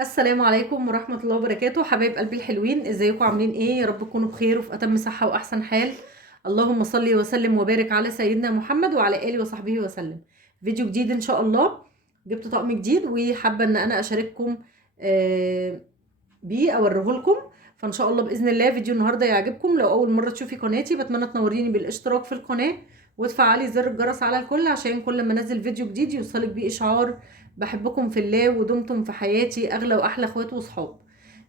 السلام عليكم ورحمة الله وبركاته، حبايب قلبي الحلوين، ازيكم عاملين ايه؟ يا رب تكونوا بخير وفي اتم صحة واحسن حال. اللهم صل وسلم وبارك على سيدنا محمد وعلى اله وصحبه وسلم. فيديو جديد ان شاء الله. جبت طقم جديد وحابة ان انا اشارككم آه، بيه اوريه لكم. فان شاء الله باذن الله فيديو النهارده يعجبكم. لو اول مره تشوفي قناتي بتمنى تنوريني بالاشتراك في القناه وتفعلي زر الجرس على الكل عشان كل ما انزل فيديو جديد يوصلك بيه اشعار. بحبكم في الله ودمتم في حياتي اغلى واحلى اخوات وصحاب.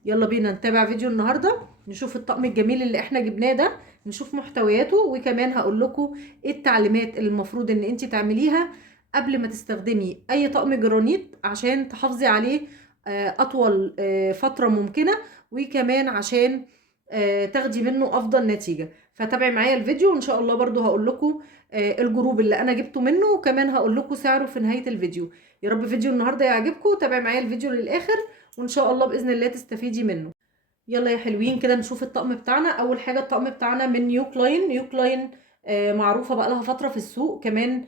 يلا بينا نتابع فيديو النهارده، نشوف الطقم الجميل اللي احنا جبناه ده، نشوف محتوياته، وكمان هقول لكم ايه التعليمات اللي المفروض ان انت تعمليها قبل ما تستخدمي اي طقم جرانيت عشان تحافظي عليه اطول فترة ممكنة، وكمان عشان تاخدي منه افضل نتيجة. فتابعي معايا الفيديو وان شاء الله برضو هقول لكم الجروب اللي انا جبته منه، وكمان هقول لكم سعره في نهاية الفيديو. يا رب فيديو النهاردة يعجبكم، تابعي معايا الفيديو للاخر وان شاء الله باذن الله تستفيدي منه. يلا يا حلوين كده نشوف الطقم بتاعنا. اول حاجة الطقم بتاعنا من نيوكلاين. نيوكلاين معروفة بقى لها فترة في السوق، كمان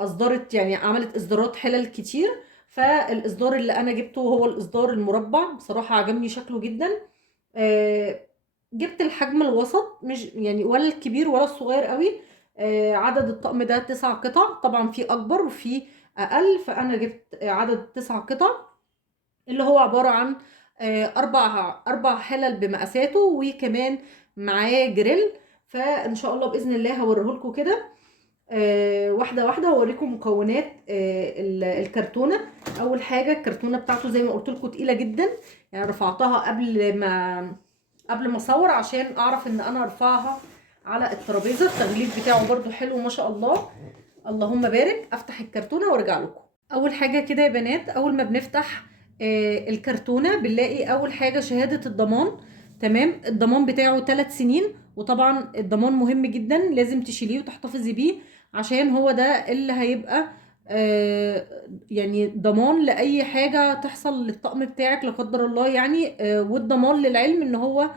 اصدرت يعني عملت اصدارات حلل كتير. فالاصدار اللي انا جبته هو الاصدار المربع، بصراحة عجبني شكله جدا. آه، جبت الحجم الوسط، مش يعني ولا الكبير ولا الصغير قوي. عدد الطقم ده 9 قطع، طبعا في اكبر وفي اقل، فانا جبت عدد 9 قطع اللي هو عبارة عن اربع حلل بمقاساته، وكمان معاه جريل. فان شاء الله باذن الله هوريه لكم كده واحده واحده، واوريكم مكونات الكرتونه. اول حاجه الكرتونه بتاعته زي ما قلت لكم تقيله جدا، يعني رفعتها قبل ما اصور عشان اعرف ان انا ارفعها على الترابيزه. التغليف بتاعه برده حلو ما شاء الله، اللهم بارك. افتح الكرتونه وارجع لكم. اول حاجه كده يا بنات، اول ما بنفتح الكرتونه بنلاقي اول حاجه شهاده الضمان. تمام، الضمان بتاعه 3 سنين، وطبعا الضمان مهم جدا، لازم تشيليه وتحتفظي بيه عشان هو ده اللي هيبقى يعني ضمان لاي حاجه تحصل للطقم بتاعك لا قدر الله، يعني والضمان للعلم ان هو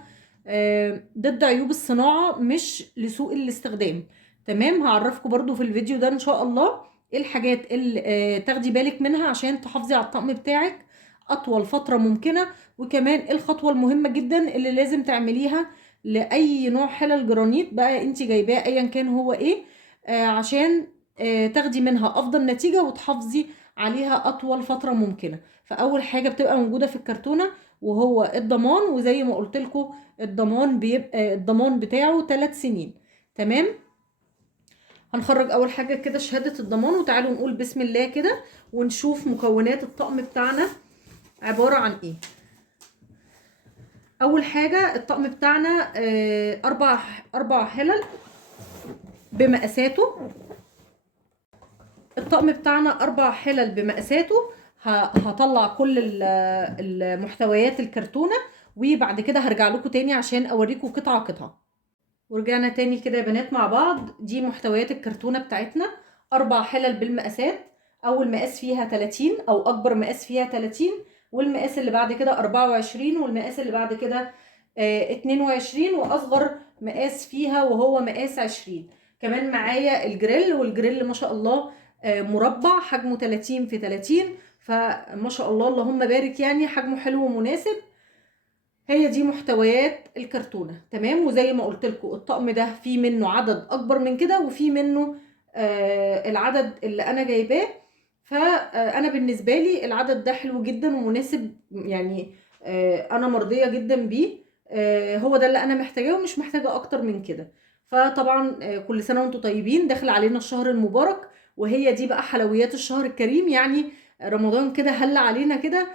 ضد عيوب الصناعه مش لسوء الاستخدام. تمام، هعرفكم برضو في الفيديو ده ان شاء الله ايه الحاجات اللي تاخدي بالك منها عشان تحافظي على الطقم بتاعك اطول فتره ممكنه، وكمان إيه الخطوه المهمه جدا اللي لازم تعمليها لاي نوع حلل جرانيت بقى انت جايباه ايا كان هو ايه، عشان تاخدي منها افضل نتيجة وتحافظي عليها اطول فترة ممكنة. فاول حاجة بتبقى موجودة في الكرتونة وهو الضمان، وزي ما قلت لكم الضمان بيبقى الضمان بتاعه 3 سنين. تمام، هنخرج اول حاجة كده شهادة الضمان، وتعالوا نقول بسم الله كده ونشوف مكونات الطقم بتاعنا عبارة عن ايه. اول حاجة الطقم بتاعنا اربع حلل بمقاساته. الطقم بتاعنا 4 حلل بمقاساته. هطلع كل المحتويات الكرتونة، وبعد كده هرجع لكم تاني عشان اوريكم قطعة قطعة. ورجعنا تاني كده يا بنات مع بعض. دي محتويات الكرتونة بتاعتنا، 4 حلل بالمقاسات. اول مقاس فيها 30 او اكبر مقاس فيها 30، والمقاس اللي بعد كده 24، والمقاس اللي بعد كده 22، واصغر مقاس فيها وهو مقاس 20. كمان معايا الجريل، والجريل ما شاء الله مربع حجمه 30 في 30، فما شاء الله اللهم بارك، يعني حجمه حلو ومناسب. هي دي محتويات الكرتونة. تمام، وزي ما قلت لكم الطقم ده فيه منه عدد اكبر من كده وفيه منه العدد اللي انا جايباه. فانا بالنسبة لي العدد ده حلو جدا ومناسب، يعني انا مرضية جدا بيه. هو ده اللي انا محتاجاه ومش محتاجة اكتر من كده. فطبعا كل سنة وانتم طيبين، داخل علينا الشهر المبارك، وهي دي بقى حلويات الشهر الكريم، يعني رمضان كده هل علينا كده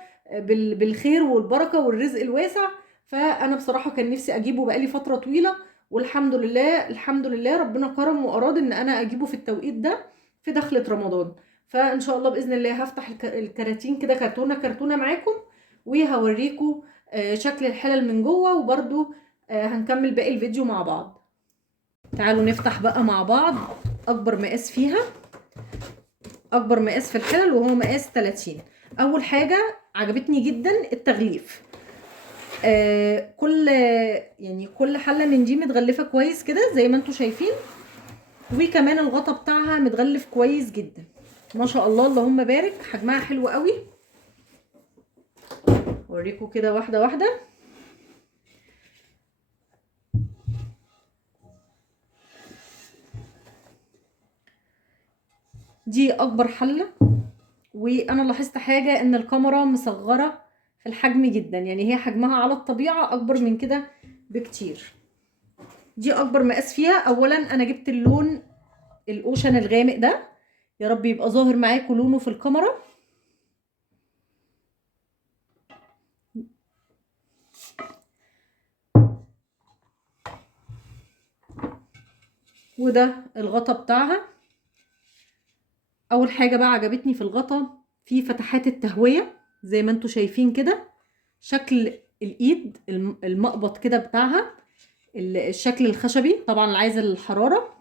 بالخير والبركة والرزق الواسع. فانا بصراحة كان نفسي اجيبه بقالي فترة طويلة، والحمد لله الحمد لله ربنا كرم واراد ان انا اجيبه في التوقيت ده في دخلة رمضان. فان شاء الله باذن الله هفتح الكراتين كده كرتونة كرتونة معاكم، وهوريكم شكل الحلل من جوه، وبرده هنكمل باقي الفيديو مع بعض. تعالوا نفتح بقى مع بعض اكبر مقاس فيها، اكبر مقاس في الحلل وهو مقاس 30. اول حاجة عجبتني جدا التغليف. كل حله من دي متغلفه كويس كده زي ما انتم شايفين، وكمان الغطا بتاعها متغلف كويس جدا ما شاء الله اللهم بارك، حجمها حلو قوي. اوريكم كده واحده واحده. دي اكبر حله، وانا لاحظت حاجه ان الكاميرا مصغره في الحجم جدا، يعني هي حجمها على الطبيعه اكبر من كده بكتير. دي اكبر مقاس فيها. اولا انا جبت اللون الاوشن الغامق ده، يا رب يبقى ظاهر معاكم لونه في الكاميرا. وده الغطا بتاعها. اول حاجه بقى عجبتني في الغطا في فتحات التهويه زي ما انتم شايفين كده، شكل الايد المقبض كده بتاعها، الشكل الخشبي طبعا اللي عايزه الحراره.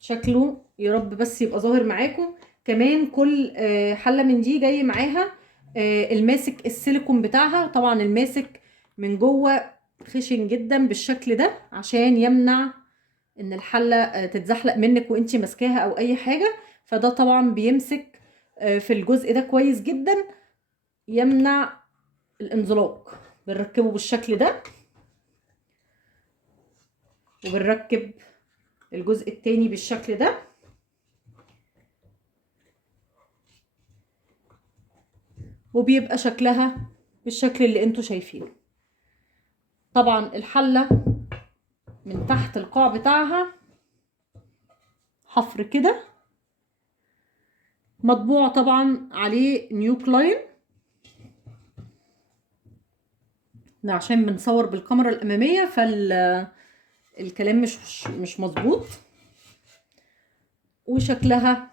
شكله يا رب بس يبقى ظاهر معاكم. كمان كل حله من دي جاي معاها الماسك السيليكون بتاعها. طبعا الماسك من جوه خشن جدا بالشكل ده عشان يمنع ان الحله تتزحلق منك وانتي ماسكاها او اي حاجه، فده طبعا بيمسك في الجزء ده كويس جدا، يمنع الانزلاق. بنركبه بالشكل ده، وبنركب الجزء التاني بالشكل ده. وبيبقى شكلها بالشكل اللي انتوا شايفينه. طبعا الحله من تحت القاع بتاعها حفر كده، مطبوع طبعا عليه نيو كلاين، ده عشان بنصور بالكاميرا الاماميه فالكلام مش مظبوط. وشكلها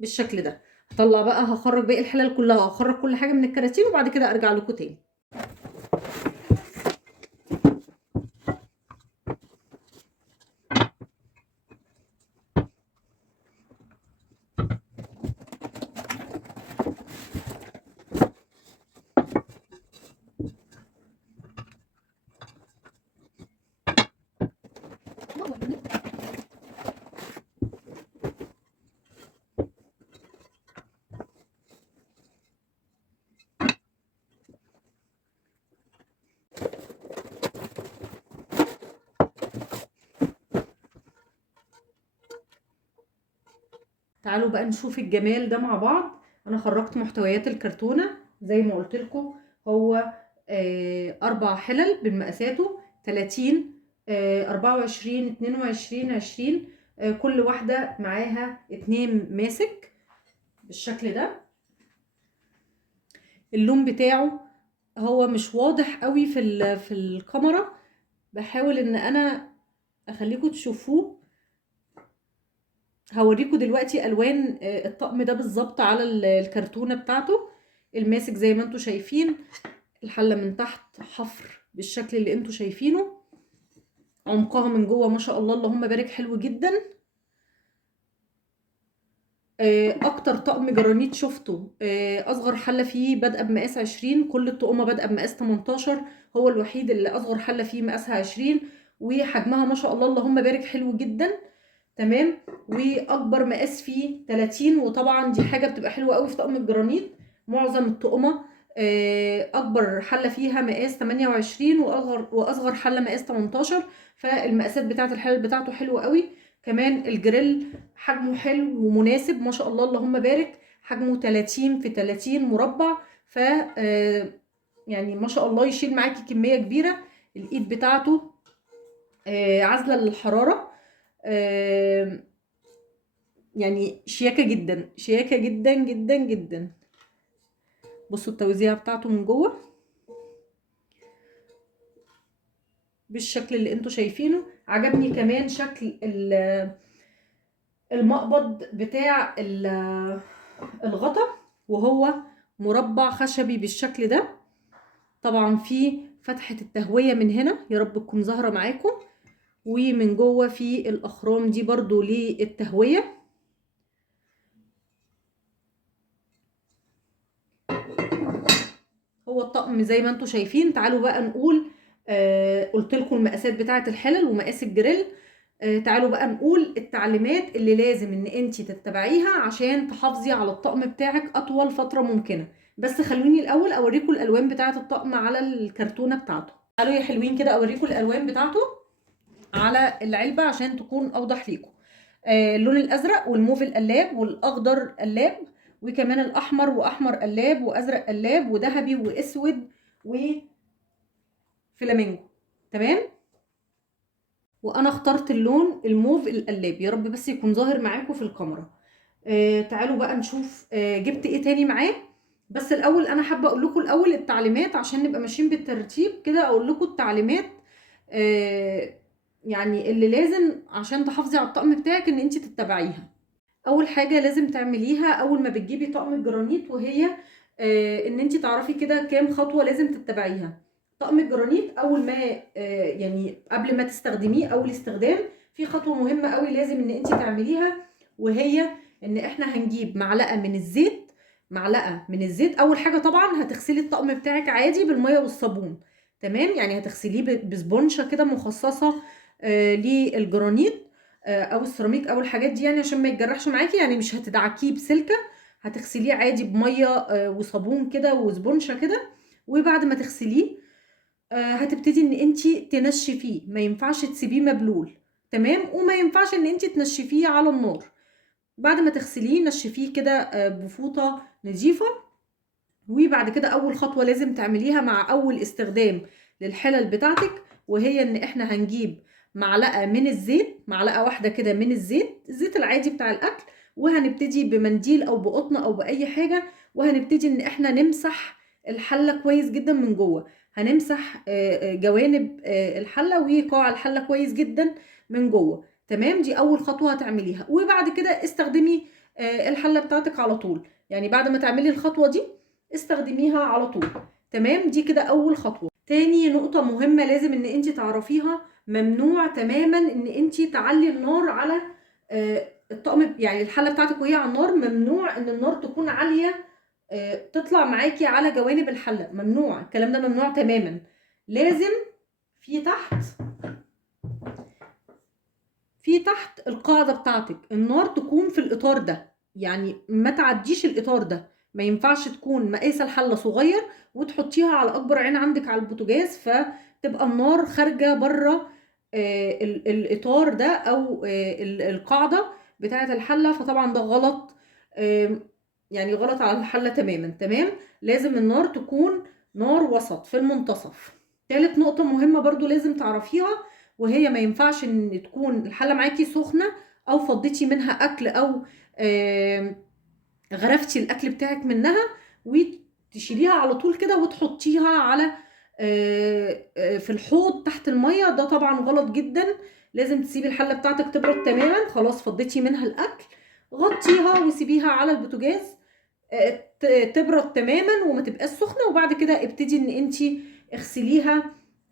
بالشكل ده. هطلع بقى، هخرج باقي الحلال كلها، هخرج كل حاجه من الكراتين وبعد كده ارجع لكم تاني. تعالوا بقى نشوف الجمال ده مع بعض. انا خرجت محتويات الكرتونه زي ما قلت لكم، هو 4 حلل بمقاساته 30 24 22 20، كل واحده معاها 2 ماسك بالشكل ده. اللون بتاعه هو مش واضح قوي في الكاميرا، بحاول ان انا اخليكم تشوفوه. هوريكم دلوقتي الوان الطقم ده بالظبط على الكرتونه بتاعته. الماسك زي ما انتم شايفين، الحله من تحت حفر بالشكل اللي انتم شايفينه، عمقها من جوه ما شاء الله اللهم بارك حلو جدا. اكتر طقم جرانيت شفته اصغر حله فيه بادئه بمقاس 20، كل الطقمه بادئه بمقاس 18، هو الوحيد اللي اصغر حله فيه مقاسها 20 وحجمها ما شاء الله اللهم بارك حلو جدا. تمام. واكبر مقاس فيه 30، وطبعا دي حاجه بتبقى حلوه قوي في طقم الجرانيت. معظم الطقمه اكبر حله فيها مقاس 28 واصغر حله مقاس 18، فالمقاسات بتاعه الحلل بتاعته حلوه قوي. كمان الجريل حجمه حلو ومناسب ما شاء الله اللهم بارك، حجمه 30 في 30 مربع، ف يعني ما شاء الله يشيل معاكي كميه كبيره. الايد بتاعته عازله للحراره، يعني شياكه جدا، شياكه جدا جدا جدا. بصوا التوزيع بتاعته من جوه بالشكل اللي انتوا شايفينه. عجبني كمان شكل المقبض بتاع الغطا، وهو مربع خشبي بالشكل ده. طبعا في فتحة التهوية من هنا، يا رب تكون ظاهرة معاكم، ومن جوه في الاخرام دي برضو للتهوية. هو الطقم زي ما انتم شايفين. تعالوا بقى نقول قلت لكم المقاسات بتاعه الحلل ومقاس الجريل. تعالوا بقى نقول التعليمات اللي لازم ان انتي تتبعيها عشان تحافظي على الطقم بتاعك اطول فترة ممكنة. بس خلوني الاول اوريكم الالوان بتاعة الطقم على الكرتونة بتاعته. تعالوا يا حلوين كده اوريكم الالوان بتاعته على العلبة عشان تكون اوضح ليكم. اللون الازرق والموف القلاب والاخضر قلاب، وكمان الاحمر واحمر قلاب وازرق قلاب وذهبي واسود وفلامينجو. تمام. وانا اخترت اللون الموف القلاب، يا رب بس يكون ظاهر معاكم في الكاميرا. تعالوا بقى نشوف جبت ايه تاني معاه. بس الاول انا حابه اقول لكم الاول التعليمات عشان نبقى ماشيين بالترتيب كده. اقول لكم التعليمات يعني اللي لازم عشان تحافظي على الطقم بتاعك ان انت تتبعيها. اول حاجه لازم تعمليها اول ما بتجيبي طقم الجرانيت، وهي ان انت تعرفي كده كام خطوه لازم تتبعيها. طقم الجرانيت اول ما يعني قبل ما تستخدميه اول استخدام، في خطوه مهمه قوي لازم ان انت تعمليها، وهي ان احنا هنجيب معلقه من الزيت. معلقه من الزيت اول حاجه طبعا هتغسلي الطقم بتاعك عادي بالميه والصابون. تمام، يعني هتغسليه بسبونشه كده مخصصه للجرانيت او السيراميك او الحاجات دي، يعني عشان ما يتجرحش معاكي. يعني مش هتدعكيه بسلكه، هتغسليه عادي بميه وصابون كده وسبونشه كده. وبعد ما تغسليه هتبتدي ان انتي تنشفيه، ما ينفعش تسيبيه مبلول. تمام، وما ينفعش ان انتي تنشفيه على النار. بعد ما تغسليه نشفيه كده بفوطه نظيفه. وبعد كده اول خطوه لازم تعمليها مع اول استخدام للحلل بتاعتك، وهي ان احنا هنجيب معلقه من الزيت، معلقه واحده كده من الزيت العادي بتاع الاكل، وهنبتدي بمنديل او بقطن او باي حاجه، وهنبتدي ان احنا نمسح الحله كويس جدا من جوه. هنمسح جوانب الحله وقاع الحله كويس جدا من جوه. تمام، دي اول خطوه هتعمليها. وبعد كده استخدمي الحله بتاعتك على طول، يعني بعد ما تعملي الخطوه دي استخدميها على طول. تمام، دي كده اول خطوه. تاني نقطه مهمه لازم ان انت تعرفيها، ممنوع تماما ان انت تعلي النار على الطقم، يعني الحله بتاعتك وهي على النار ممنوع ان النار تكون عاليه تطلع معاكي على جوانب الحله. ممنوع الكلام ده، ممنوع تماما. لازم في تحت القاعده بتاعتك النار تكون في الاطار ده، يعني ما تعديش الاطار ده. ما ينفعش تكون مقاسه الحله صغير وتحطيها على اكبر عين عندك على البوتاجاز، فتبقى النار خارجه بره الاطار ده او القاعده بتاعه الحله. فطبعا ده غلط، يعني غلط على الحله تماما. تمام، لازم النار تكون نار وسط في المنتصف. ثالث نقطه مهمه برضو لازم تعرفيها، وهي ما ينفعش ان تكون الحله معاكي سخنه او فضيتي منها اكل او غرفتي الاكل بتاعك منها وتشيليها على طول كده وتحطيها على في الحوض تحت الميه. ده طبعا غلط جدا. لازم تسيبي الحله بتاعتك تبرد تماما. خلاص فضيتي منها الاكل، غطيها وسيبيها على البوتاجاز تبرد تماما وما تبقاش سخنه. وبعد كده ابتدي ان انتي اغسليها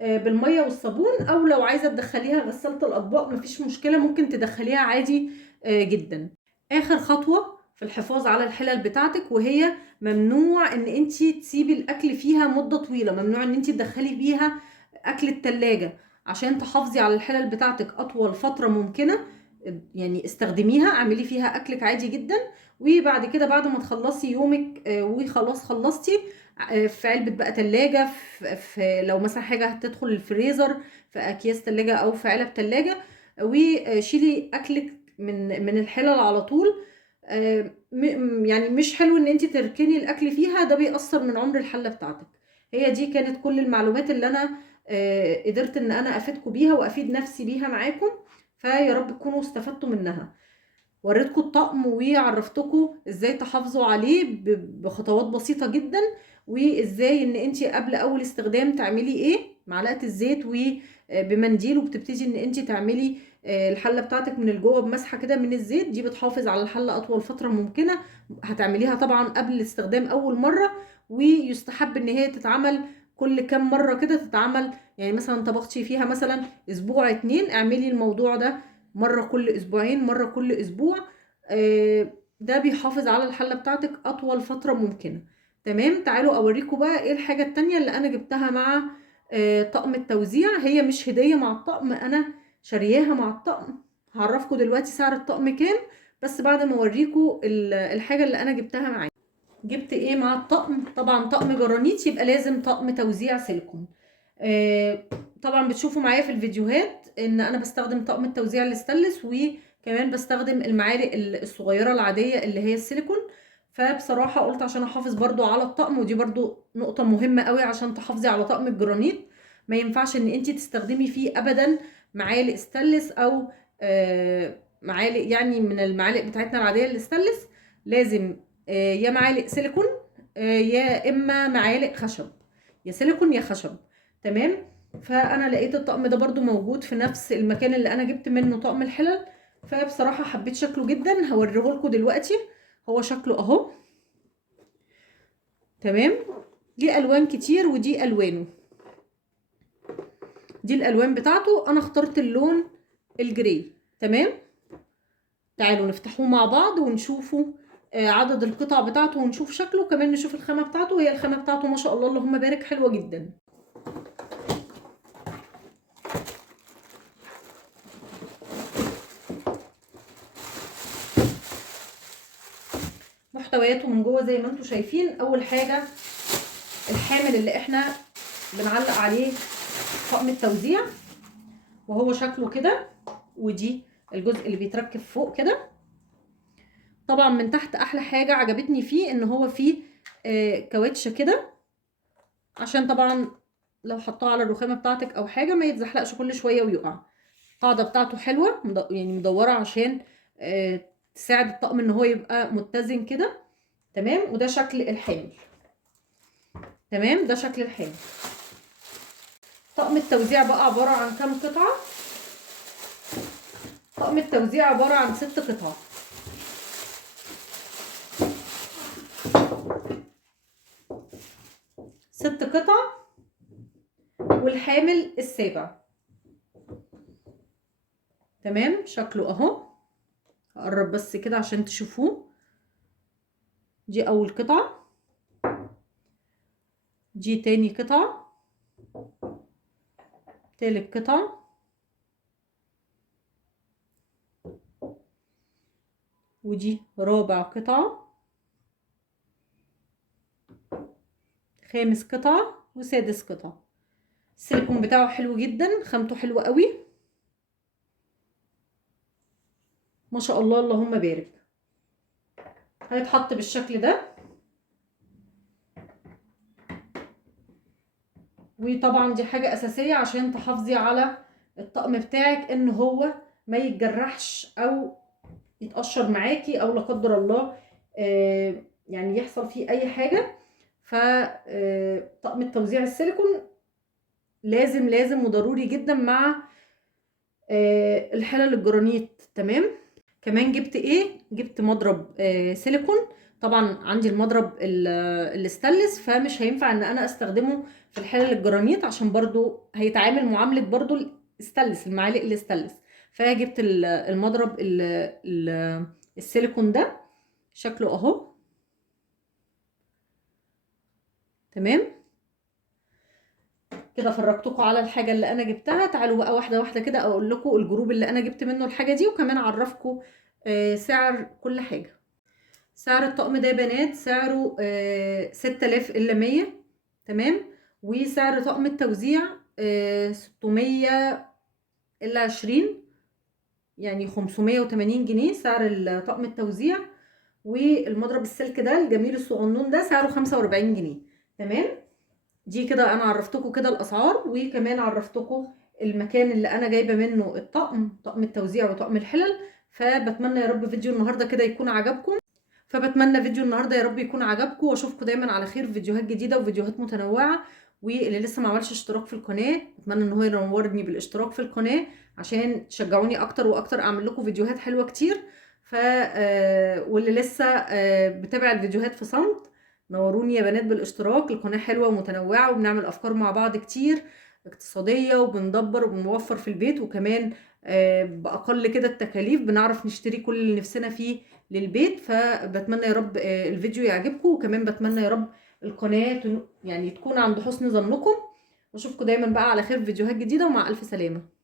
بالميه والصابون، او لو عايزه تدخليها غسالة الاطباق مفيش مشكله، ممكن تدخليها عادي جدا. اخر خطوه في الحفاظ على الحلل بتاعتك، وهي ممنوع ان انتي تسيبي الاكل فيها مده طويله. ممنوع ان انتي تدخلي بيها اكل التلاجة عشان تحافظي على الحلل بتاعتك اطول فتره ممكنه. يعني استخدميها، اعملي فيها اكلك عادي جدا. وبعد كده بعد ما تخلصي يومك وخلاص خلصتي، في علبة بقى تلاجة، في لو مثلا حاجة هتدخل الفريزر، في أكياس تلاجة أو في علب تلاجة، وشيلي أكلك من الحلل على طول. يعني مش حلو ان انت تركني الأكل فيها، ده بيأثر من عمر الحلة بتاعتك. هي دي كانت كل المعلومات اللي أنا قدرت ان أنا أفيدكم بيها وأفيد نفسي بيها معاكم، فيا رب تكونوا استفدتوا منها. وريتكم الطقم وعرفتكم ازاي تحافظوا عليه بخطوات بسيطة جدا، وازاي ان انت قبل اول استخدام تعملي ايه. معلقة الزيت وبمنديل، وبتبتدي ان انت تعملي الحلة بتاعتك من الجوه بمسحة كده من الزيت. دي بتحافظ على الحلة اطول فترة ممكنة. هتعمليها طبعا قبل الاستخدام اول مرة، ويستحب ان هي تتعمل كل كام مرة كده تتعمل. يعني مثلا طبختي فيها مثلا اسبوع 2، اعملي الموضوع ده مرة كل اسبوعين، مرة كل اسبوع. ده بيحافظ على الحلة بتاعتك اطول فترة ممكنة. تمام، تعالوا اوريكم بقى ايه الحاجة التانية اللي انا جبتها مع طقم التوزيع. هي مش هدية مع الطقم، انا شارياها مع الطقم. هعرفكم دلوقتي سعر الطقم كام، بس بعد ما اوريكم الحاجه اللي انا جبتها معايا. جبت ايه مع الطقم؟ طبعا طقم جرانيت يبقى لازم طقم توزيع سيليكون. طبعا بتشوفوا معايا في الفيديوهات ان انا بستخدم طقم التوزيع الاستانلس، وكمان بستخدم المعالق الصغيره العاديه اللي هي السيليكون. فبصراحه قلت عشان احافظ برضو على الطقم، ودي برضو نقطه مهمه قوي عشان تحافظي على طقم الجرانيت. ما ينفعش ان انت تستخدمي فيه ابدا معالق ستانلس او معالق يعني من المعالق بتاعتنا العاديه الاستانلس. لازم يا معالق سيليكون يا اما معالق خشب، يا سيليكون يا خشب. تمام. فانا لقيت الطقم ده برضو موجود في نفس المكان اللي انا جبت منه طقم الحلل، فبصراحة حبيت شكله جدا. هوريه لكم دلوقتي. هو شكله اهو. تمام. ليه الوان كتير ودي الوانه. دي الالوان بتاعته. انا اخترت اللون الجراي. تمام. تعالوا نفتحوه مع بعض ونشوفوا عدد القطع بتاعته، ونشوف شكله، كمان نشوف الخامة بتاعته. هي الخامة بتاعته ما شاء الله اللهم بارك حلوة جدا. محتوياته من جوه زي ما انتم شايفين. اول حاجة الحامل اللي احنا بنعلق عليه طقم التوزيع، وهو شكله كده. ودي الجزء اللي بيتركب فوق كده. طبعا من تحت احلى حاجة عجبتني فيه ان هو فيه كاوتشة كده، عشان طبعا لو حطاه على الرخامة بتاعتك او حاجة ما يتزحلقش كل شوية ويقع. القاعدة بتاعته حلوة يعني مدورة عشان تساعد الطقم ان هو يبقى متزن كده. تمام. وده شكل الحامل. تمام. ده شكل الحامل. طقم التوزيع بقى عبارة عن كام قطعة؟ طقم التوزيع عبارة عن 6 قطع. 6 قطع، والحامل السابع. تمام. شكله اهو. هقرب بس كده عشان تشوفوه. دي اول قطعة، دي تاني قطعة، تالت قطعة، ودي رابع قطعة، خامس قطعة، وسادس قطعة. السيليكون بتاعه حلو جدا، خامته حلوة قوي ما شاء الله اللهم بارك. هيتحط بالشكل ده. وطبعا دي حاجة اساسية عشان تحافظي على الطقم بتاعك ان هو ما يتجرحش او يتقشر معاكي، او لا قدر الله يعني يحصل فيه اي حاجة. فطقم التوزيع السيليكون لازم لازم وضروري جدا مع الحلل الجرانيت. تمام. كمان جبت ايه؟ جبت مضرب سيليكون. طبعا عندي المضرب الاستانلس، فمش هينفع ان انا استخدمه في الحلل الجرانيت عشان برضو هيتعامل معاملة برضو الاستانلس، المعالق الاستانلس. فجبت المضرب السيليكون ده. شكله اهو. تمام. كده فرجتكم على الحاجة اللي انا جبتها. تعالوا بقى واحدة واحدة كده اقول لكم الجروب اللي انا جبت منه الحاجة دي، وكمان اعرفكم سعر كل حاجة. سعر الطقم ده يا بنات سعره 6000 الا 100. تمام. وسعر طقم التوزيع 600 الا 20، يعني 580 جنيه سعر طقم التوزيع. والمضرب السلك ده الجميل الصغنون ده سعره 45 جنيه. تمام. دي كده انا عرفتكم كده الاسعار، وكمان عرفتكم المكان اللي انا جايبه منه الطقم، طقم التوزيع وطقم الحلل. فبتمنى يا رب فيديو النهارده كده يكون عجبكم. يا رب يكون عجبكم، واشوفكم دايما على خير في فيديوهات جديده وفيديوهات متنوعه. واللي لسه ما عملش اشتراك في القناه اتمنى ان هو ينورني بالاشتراك في القناه عشان تشجعوني اكتر واكتر اعمل لكم فيديوهات حلوه كتير. واللي لسه بتابع الفيديوهات في صمت، نوروني يا بنات بالاشتراك. القناه حلوه ومتنوعه وبنعمل افكار مع بعض كتير اقتصاديه، وبندبر وبنوفر في البيت، وكمان باقل كده التكاليف بنعرف نشتري كل اللي نفسنا فيه للبيت. فبتمنى يا رب الفيديو يعجبكم، وكمان بتمنى يا رب القناة يعني تكون عند حسن ظنكم. واشوفكم دايما بقى على خير في فيديوهات جديدة، ومع ألف سلامة.